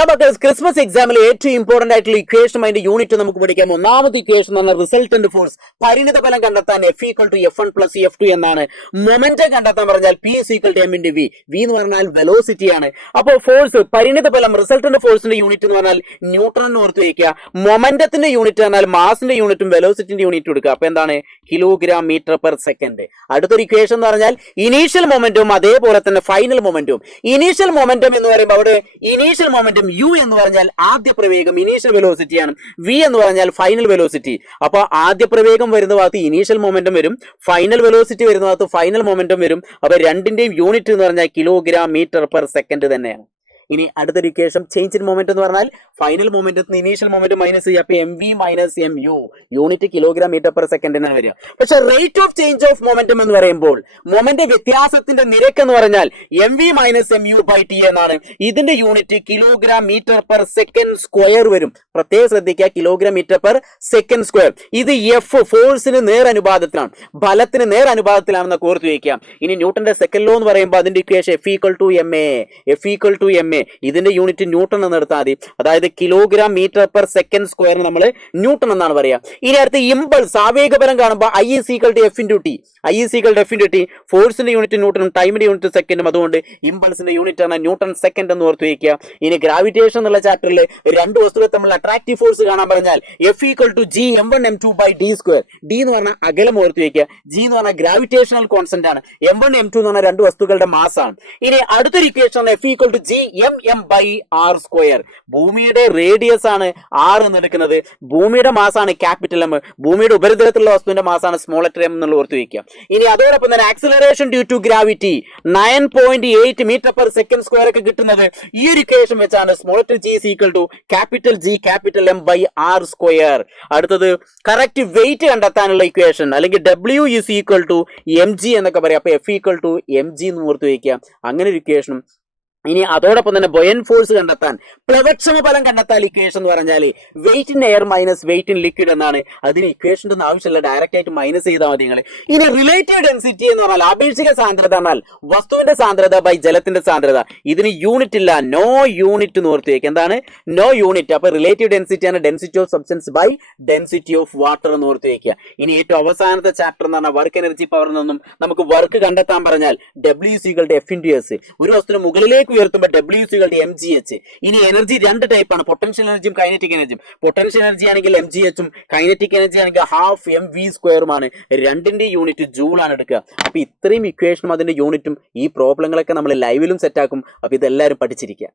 Hello മക്കൾ, Christmas എക്സാമിൽ ഏറ്റവും ഇമ്പോർട്ടന്റ് ആയിട്ടുള്ള ഇക്വേഷൻ അതിന്റെ യൂണിറ്റ് നമുക്ക് പഠിക്കാം. ഒന്നാമത്തെ ഇക്വേഷൻ എന്ന് പറഞ്ഞാൽ റിസൾട്ടന്റ് ഫോഴ്സ്, പരിണിത ഫലം കണ്ടെത്താൻ F=F1 + F2 എന്നാണ്. മൊമെന്റം കണ്ടെത്താൻ പറഞ്ഞാൽ P = M × V. V എന്ന് പറഞ്ഞാൽ വെലോസിറ്റി ആണ്. അപ്പോൾ ഫോഴ്സ്, പരിണിത ഫലം, റിസൾട്ടന്റ് ഫോഴ്സിന്റെ യൂണിറ്റ് എന്ന് പറഞ്ഞാൽ ന്യൂട്ടൺ എന്ന് ഓർത്ത് വയ്ക്കുക. മൊമെന്റത്തിന്റെ യൂണിറ്റ് പറഞ്ഞാൽ മാസിന്റെ യൂണിറ്റും വെലോസിറ്റിന്റെ യൂണിറ്റും എടുക്കുക. അപ്പൊ എന്താണ്? Kilogram metre per second. അടുത്തൊരു ഇക്വേഷൻ എന്ന് പറഞ്ഞാൽ ഇനീഷ്യൽ മൊമെന്റും അതേപോലെ തന്നെ ഫൈനൽ മൊമെന്റും. ഇനീഷ്യൽ മൊമെന്റം എന്ന് പറയുമ്പോൾ അവിടെ ഇനീഷ്യൽ മൊമെന്റം U എന്ന് പറഞ്ഞാൽ ആദ്യ പ്രവേഗം, ഇനീഷ്യൽ വെലോസിറ്റിയാണ്. V എന്ന് പറഞ്ഞാൽ ഫൈനൽ വെലോസിറ്റി. അപ്പോൾ ആദ്യ പ്രവേഗം വരുന്ന ഭാഗത്ത് ഇനീഷ്യൽ മൊമെന്റം വരും, ഫൈനൽ വെലോസിറ്റി വരുന്ന ഭാഗത്ത് ഫൈനൽ മൊമെന്റം വരും. അപ്പോൾ രണ്ടിന്റെയും യൂണിറ്റ് എന്ന് പറഞ്ഞാൽ കിലോഗ്രാം മീറ്റർ പെർ സെക്കൻഡ് തന്നെയാണ്. ഇനി അടുത്തൊരു ഇക്വേഷൻ, ചേഞ്ച് ഇൻ മൊമെന്റ് എന്ന് പറഞ്ഞാൽ ഫൈനൽ മൊമെന്റത്തിന് ഇനീഷ്യൽ മൊമെന്റ് മൈനസ് ചെയ്യുക. അപ്പോൾ MV - MU, unit kilogram metre per second എന്നാണ് വരിക. പക്ഷെ rate of change of momentum എന്ന് പറയുമ്പോൾ മൊമെന്റ് വ്യത്യാസത്തിന്റെ നിരക്ക് എന്ന് പറഞ്ഞാൽ MV - MU/T എന്നാണ്. ഇതിന്റെ unit kilogram metre per second square വരും. പ്രത്യേകം ശ്രദ്ധിക്കുക, kilogram metre per second square. ഇത് F ഫോഴ്സിന് നേരനുപാതത്തിലാണ്, ബലത്തിന് നേരനുപാതത്തിലാണെന്ന് ഓർത്ത് വയ്ക്കുക. ഇനി ന്യൂട്ടന്റെ സെക്കൻഡ് ലോ എന്ന് പറയുമ്പോൾ അതിന്റെ ഇക്വേഷൻ F=ma. ഇതിന്റെ യൂണിറ്റ് ന്യൂട്ടൺ എന്ന് എടുത്താൽ മതി. അതായത് kilogram metre per second square നമ്മൾ ന്യൂട്ടൺ എന്നാണ് പറയുക. ഇനി അടുത്ത് ഇമ്പൾസ്, ആവേഗപരം കാണുമ്പോൾ I = F/T. ഫോഴ്സിന്റെ യൂണിറ്റ് ന്യൂട്ടണും ടൈമിന്റെ യൂണിറ്റ് സെക്കൻഡും. അതുകൊണ്ട് ഇമ്പൾസിന്റെ യൂണിറ്റ് ആണ് ന്യൂട്ടൺ സെക്കൻഡ് എന്ന് ഓർത്ത് വയ്ക്കുക. ഇനി ഗ്രാവിറ്റേഷൻ എന്നുള്ള ചാപ്റ്ററിൽ രണ്ട് വസ്തുക്കൾ തമ്മിൽ അട്രാക്റ്റീവ് ഫോഴ്സ് കാണാൻ പറഞ്ഞാൽ F=G(m1m2/d²). D എന്ന് പറഞ്ഞാൽ അകലം ഓർത്ത് വയ്ക്കുക, G എന്ന് പറഞ്ഞാൽ ഗ്രാവിറ്റേഷണൽ കോൺസ്റ്റന്റ് ആണ്, M1 M2 എന്ന് പറഞ്ഞാൽ രണ്ട് വസ്തുക്കളുടെ മാസ് ആണ്. ഇനി അടുത്തൊരു ഇക്വേഷൻ F=G(m(m)/r²). ഭൂമിയുടെ റേഡിയസ് ആണ് R എന്ന് എടുക്കുന്നത്, ഭൂമിയുടെ മാസാണ് ക്യാപിറ്റൽ M, ഭൂമിയുടെ ഉപരിതലത്തിലുള്ള വസ്തുവിന്റെ മാസാണ് സ്മോളർ m എന്നുള്ള ഓർത്ത് വയ്ക്കുക. ഇനി അതോടൊപ്പം തന്നെ acceleration due to gravity 9.8 metre per second square ഒക്കെ കിട്ടുന്നത് ഈ ഒരു ഇക്വേഷൻ വെച്ചാണ്. Smaller G = M/r². അടുത്തത് കറക്റ്റ് വെയിറ്റ് കണ്ടെത്താനുള്ള ഇക്വേഷൻ, അല്ലെങ്കിൽ W = mg എന്നൊക്കെ പറയാം. അപ്പൊ F=mg എന്ന് ഓർത്ത് വയ്ക്കുക. അങ്ങനെ ഒരു ഇക്വേഷനും. ഇനി അതോടൊപ്പം തന്നെ ബൊയൻ ഫോഴ്സ് കണ്ടെത്താൻ, പ്ലവക്ഷമ ഫലം കണ്ടെത്താൻ ഇക്വേഷൻ എന്ന് പറഞ്ഞാൽ weight in air minus weight in liquid എന്നാണ്. അതിന് ഇക്വേഷൻ്റെ ഒന്നും ആവശ്യമില്ല, ഡയറക്റ്റ് ആയിട്ട് മൈനസ് ചെയ്താൽ മതി നിങ്ങൾ. ഇനി റിലേറ്റീവ് ഡെൻസിറ്റി എന്ന് പറഞ്ഞാൽ ആപേക്ഷിക സാന്ദ്രത എന്നാൽ വസ്തുവിന്റെ സാന്ദ്രത ബൈ ജലത്തിന്റെ സാന്ദ്രത. ഇതിന് യൂണിറ്റ് ഇല്ല, നോ യൂണിറ്റ് എന്ന് ഓർത്ത് വയ്ക്കുക. എന്താണ് നോ യൂണിറ്റ്? അപ്പൊ റിലേറ്റീവ് ഡെൻസിറ്റി ആണ് density of substance by density of water എന്ന് ഓർത്ത് വയ്ക്കുക. ഇനി ഏറ്റവും അവസാനത്തെ ചാപ്റ്റർ എന്ന് പറഞ്ഞാൽ വർക്ക് എനർജി പവറിൽ നിന്നും നമുക്ക് വർക്ക് കണ്ടെത്താൻ പറഞ്ഞാൽ W = F/S. ഒരു വസ്തുവിന് മുകളിലേക്ക് ഉയർത്തുമ്പോൾ W = mgh. ഇനി എനർജി രണ്ട് ടൈപ്പാണ്, പൊട്ടൻഷ്യൽ എനർജിയും കൈനറ്റിക് എനർജിയും. പൊട്ടൻഷ്യൽ എനർജി ആണെങ്കിൽ mgh ഉം കൈനറ്റിക് എനർജി ആണെങ്കിൽ ½mv². രണ്ടിന്റെ യൂണിറ്റ് ജൂൾ ആണ് എടുക്കുക. അപ്പൊ ഇത്രയും ഇക്വേഷനും അതിന്റെ യൂണിറ്റും ഈ പ്രോബ്ലങ്ങളൊക്കെ നമ്മൾ ലൈവിലും സെറ്റ് ആക്കും. അപ്പൊ ഇതെല്ലാവരും പഠിച്ചിരിക്കുക.